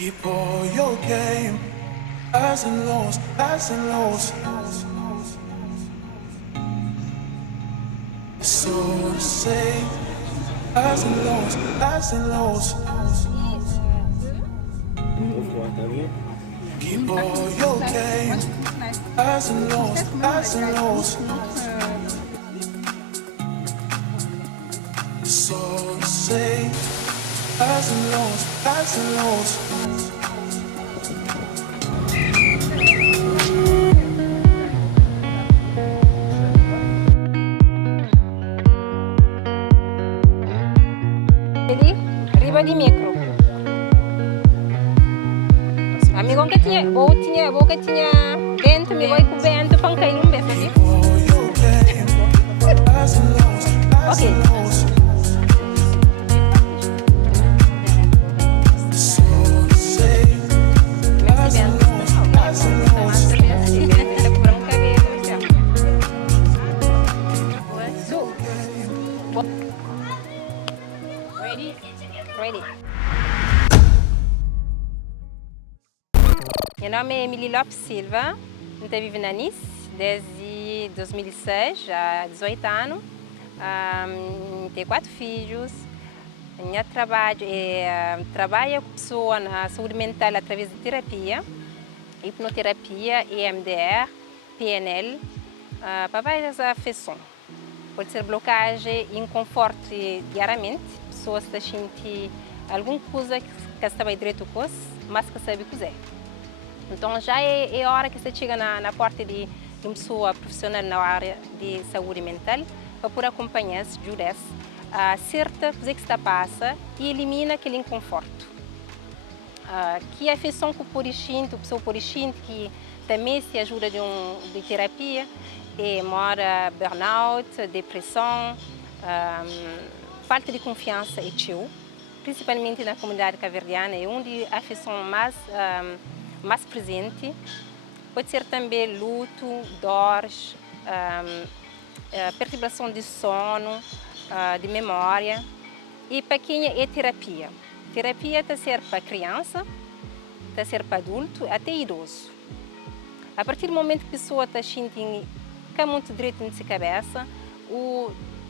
Keep all your game, highs and lows, highs and lows. It's so the same, highs and lows, highs and lows. Keep all your game, highs and lows, highs and lows. It's so the same, highs and lows, highs and lows. Riba di micro. Amigo que tinha vento, me vai com vento para cair num beijo, sabe? All your game, highs and lows, highs and lows. So the same, highs and lows, highs and lows. Ready? Ready. Meu nome é Emily Lopes Silva, eu vivo na Nice desde 2006, há 18 anos. Tenho 4 filhos. Eu trabalho com pessoas na saúde mental através de terapia, hipnoterapia, EMDR, PNL, para várias afecções. Pode ser blocagem, inconforto diariamente, pessoas que sentem alguma coisa que está direito com elas, mas que sabe cozer. Então já é hora que você chega na porta de uma pessoa profissional na área de saúde mental para poder acompanhar, ajudar a certa coisa que está passa e elimina aquele inconforto. Que a afeição que a pessoa pode sentir, que também se ajuda de terapia, é mora burnout, depressão, falta de confiança e tio, principalmente na comunidade cabo-verdiana, é onde a afeição mais presente. Pode ser também luto, dores, perturbação de sono, de memória. E para quem é terapia? Terapia está a ser para criança, está a ser para adulto, até idoso. A partir do momento que a pessoa está sentindo que há muito direito na sua cabeça,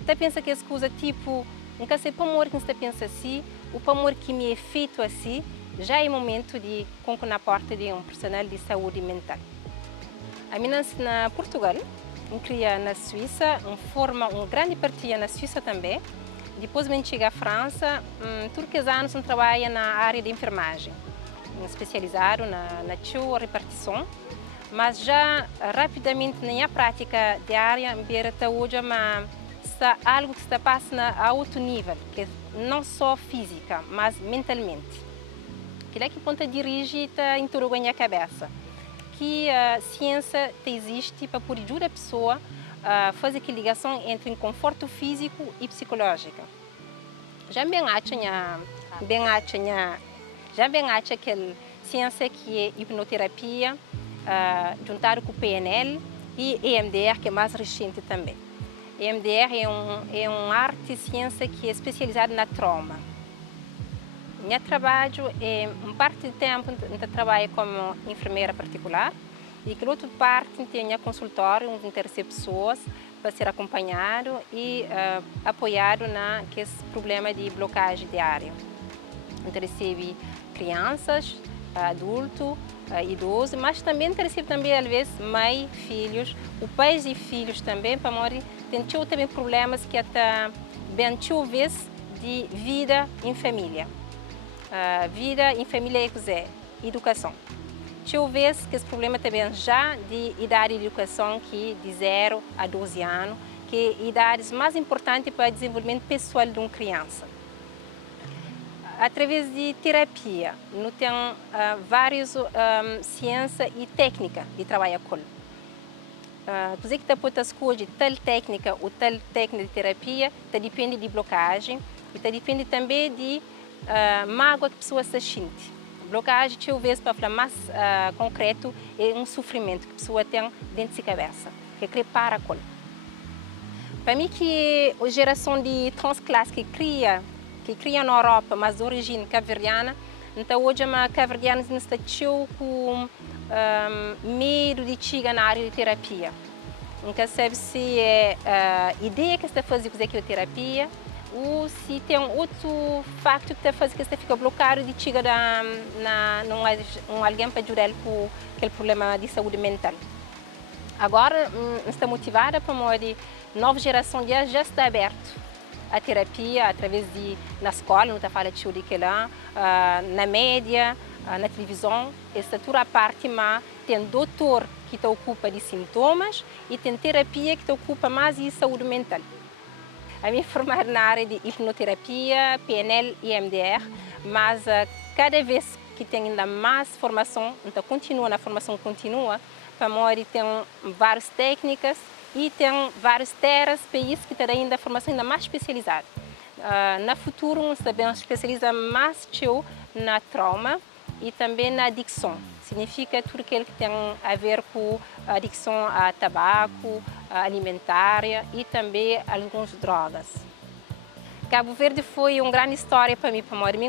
está pensa que essa coisa tipo, nunca sei para amor que está pensa assim, o para amor que me é feito assim, já é momento de concorrer na porta de um profissional de saúde mental. A minha nasci na Portugal, eu criei na Suíça, forma uma grande partilha na Suíça também. Depois eu cheguei à França, todos os anos eu trabalho na área de enfermagem, especializado na repartição, mas já rapidamente na minha prática diária, eu hoje está algo que está passando a outro nível, que não só física, mas mentalmente. Que é que ponta dirige está interrogando a minha cabeça. Que a ciência existe para poder ajudar a pessoa a fazer que ligação entre o conforto físico e psicológico. Já bem acha que ciência que é hipnoterapia, juntado com o PNL e EMDR, que é mais recente também. EMDR é uma arte e ciência que é especializada na trauma. Meu trabalho é uma parte do tempo eu trabalho como enfermeira particular e que outra parte tenho consultório onde recebo pessoas para ser acompanhado e apoiado nesse problema de blocagem diária. Eu recebo crianças, adultos, idosos, mas também recebo às vezes mãe, filhos, os pais e filhos também para morrer. Tem também problemas que até bem vezes de vida em família. Vida em família é educação. Deixa ver que esse problema também já de idade de educação, que de 0 a 12 anos, que é idades mais importantes para o desenvolvimento pessoal de uma criança. Através de terapia, nós temos várias ciências e técnicas de trabalho com ele. Você que pode escolher tal técnica ou tal técnica de terapia, depende de blocagem e depende também de mágoa que a pessoa se sente. Blocagem, talvez, para falar mais concreto, é um sofrimento que a pessoa tem dentro de sua cabeça, que prepara com. Para mim, que a geração de transclasse que cria na Europa, mas de origem cabo-verdiana, Então hoje a cabo-verdianos está cheio com medo de chegar na área de terapia. Nunca sabe se é a ideia que está fazendo com a quimioterapia ou se tem outro facto que está fazendo que está fica bloqueado de chegar alguém para ajudar com aquele problema de saúde mental. Agora está motivada para uma nova geração já está aberto a terapia através de na escola, não está falando de que lá, na média, na televisão, essa toda a parte, mas tem doutor que te ocupa de sintomas e tem terapia que te ocupa mais de saúde mental. A minha formada na área de hipnoterapia, PNL e EMDR, mas cada vez que tem ainda mais formação, então continua na formação contínua, para nós tem várias técnicas e tem vários teras, países que têm ainda formação ainda mais especializada. No futuro, nós também especializa mais na trauma e também na adicção. Significa tudo aquilo que tem a ver com a adicção a tabaco, alimentária e também algumas drogas. Cabo Verde foi uma grande história para mim,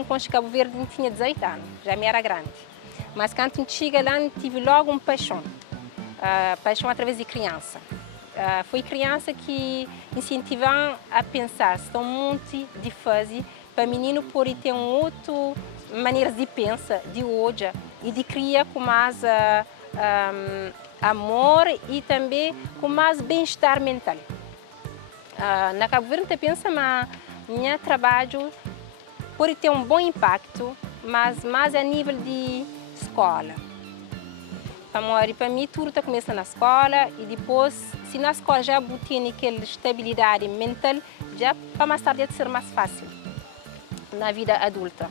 quando Cabo Verde tinha 18 anos, já me era grande. Mas quando eu cheguei lá, tive logo uma paixão, paixão através de criança. Foi criança que incentivam a pensar, estão muito de fazer para menino poder ter outra maneira de pensar, de olhar e de criar com mais amor e também com mais bem-estar mental. Na Cabo Verde eu penso que meu trabalho pode ter um bom impacto, mas mais a nível de escola. Para mim, tudo começa na escola e depois, se na escola já tem aquela estabilidade mental, já para mais tarde ser mais fácil na vida adulta.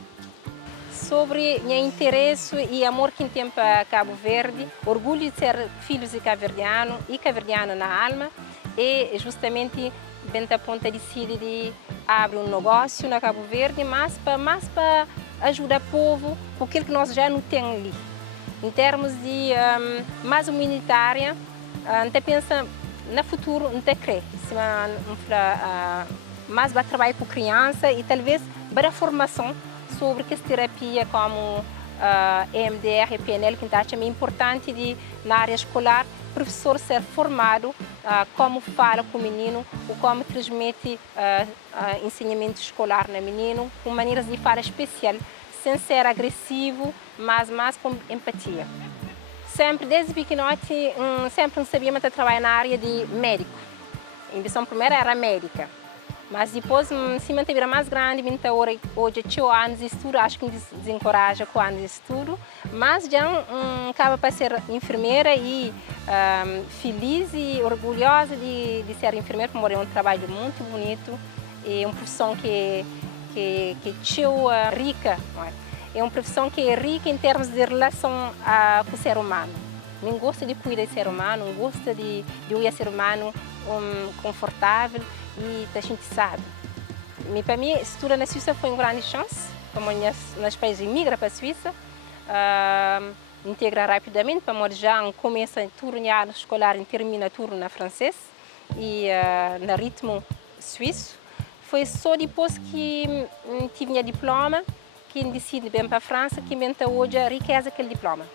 Sobre meu interesse e amor que tem para Cabo Verde, orgulho de ser filhos de cabo-verdiano e cabo-verdiana na alma, e justamente bem a ponta decide de abrir um negócio na Cabo Verde, mas para ajudar o povo com aquilo que nós já não temos ali. Em termos de mais humanitária, a gente pensa no futuro, a gente crê, mais vai trabalhar com criança e talvez para a formação sobre que terapia como EMDR e PNL, que acho é importante na área escolar, o professor ser formado como fala com o menino ou como transmite ensinamento escolar no menino, com maneiras de falar especial, sem ser agressivo, mas mais com empatia. Sempre, desde pequenote, sempre sabíamos trabalhar na área de médico. A ambição primeira era médica, mas depois se manteve mais grande, então hoje tinha anos de estudo, acho que desencoraja com anos de estudo, mas já acaba para ser enfermeira e feliz e orgulhosa de ser enfermeira, porque é um trabalho muito bonito e uma profissão que é rica, é uma profissão que é rica em termos de relação com o ser humano. Eu gosto de cuidar do ser humano, gosto de olhar o ser humano confortável e a gente sabe. Para mim, estudar na Suíça foi uma grande chance, como nos países imigram para a Suíça, integrar rapidamente, para já começa tudo no ano escolar e termina tudo na francês e no ritmo suíço. Foi só depois que tive meu diploma que decidi bem para a França, que inventa hoje a riqueza daquele diploma.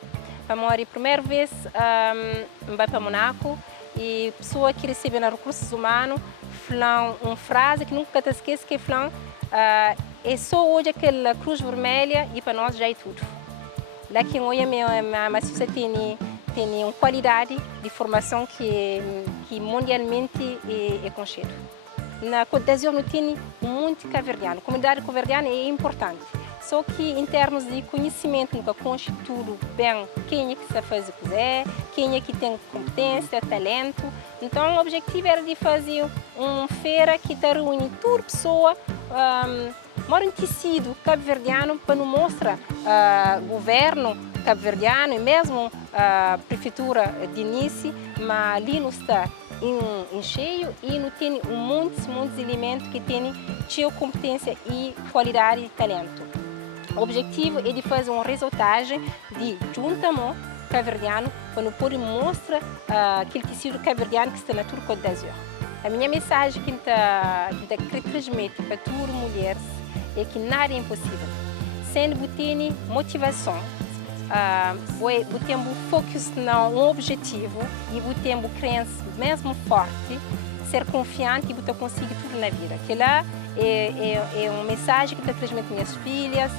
Para a primeira vez, vou para Monaco e a pessoa que recebe nos recursos humanos falam uma frase que nunca te esquece, que falam é só hoje aquela cruz vermelha e para nós já é tudo. Daqui hoje a Suíça tem uma qualidade de formação que mundialmente é conhecida. Na Côte d'Azur não tem muito cabo-verdiano. A comunidade cabo-verdiana é importante. Só que em termos de conhecimento, nunca conhece tudo bem quem é que sabe fazer cozer, quem é que tem competência, talento. Então o objetivo era de fazer uma feira que reúne toda pessoa, mora em tecido cabo-verdiano, para nos mostrar o governo cabo-verdiano e mesmo a prefeitura de Nice, mas ali não está em cheio e não tem muitos elementos que têm competência e qualidade e talento. O objetivo é de fazer uma resultagem de juntamento cabo-verdiano para nos poder mostrar aquele tecido cabo-verdiano que está na toda Côte d'Azur. A minha mensagem que eu quero transmitir para todas as mulheres é que nada é impossível. sem botar motivação. Você tem um focus no objetivo e você tem uma crença mesmo forte, ser confiante e você consegue tudo na vida. Que lá é uma mensagem que eu transmito minhas filhas,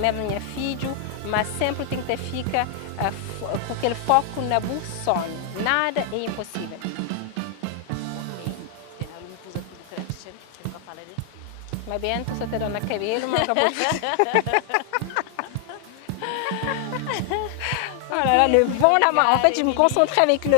mesmo minha filha, mas sempre tem que ficar com aquele foco na boa sonho. Nada é impossível. Mas bem, tu só te dá no cabelo, mas acabou de Oh là là, le vent là-bas. En fait, je me concentre avec le...